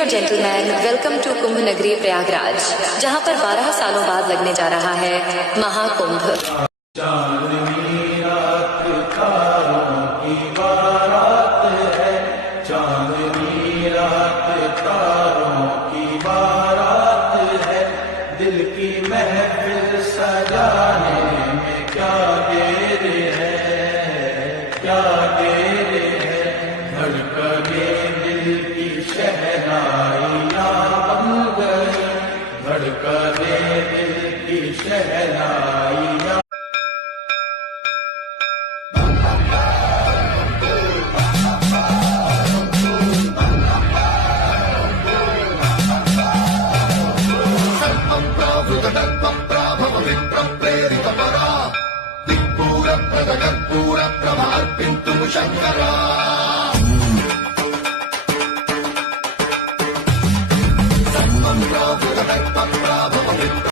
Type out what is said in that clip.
और gentleman, welcome to कुंभ नगरी प्रयागराज, जहां पर 12 सालों बाद लगने जा रहा है महाकुंभ। चांदनी रात तारों की बारात है, चांदनी रात तारों की बारात है, दिल की महफिल सजाने में क्या देर है, क्या देर है। धड़कने दिल की शहनाइयाँ बन गई, धड़कने दिल की शहनाइयाँ। शंकरा सर्वं प्रभुतः